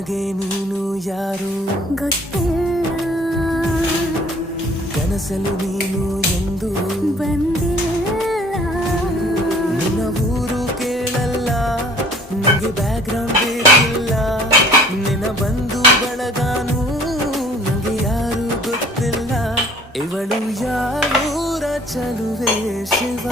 ನನಗೆ ನೀನು ಯಾರು ಗೊತ್ತಿಲ್ಲ, ಕನಸಲು ನೀನು ಎಂದು ಬಂದಿಲ್ಲ. ನಿನ್ನ ಊರು ಕೇಳಲ್ಲ, ನನಗೆ ಬ್ಯಾಕ್ಗ್ರೌಂಡ್ ಬೇಕಿಲ್ಲ. ನಿನ್ನ ಬಂಧು ಬಳಗಾನು ನನಗೆ ಯಾರು ಗೊತ್ತಿಲ್ಲ. ಇವಳು ಯಾರೂರ ಚಲುವೆ ಶಿವ.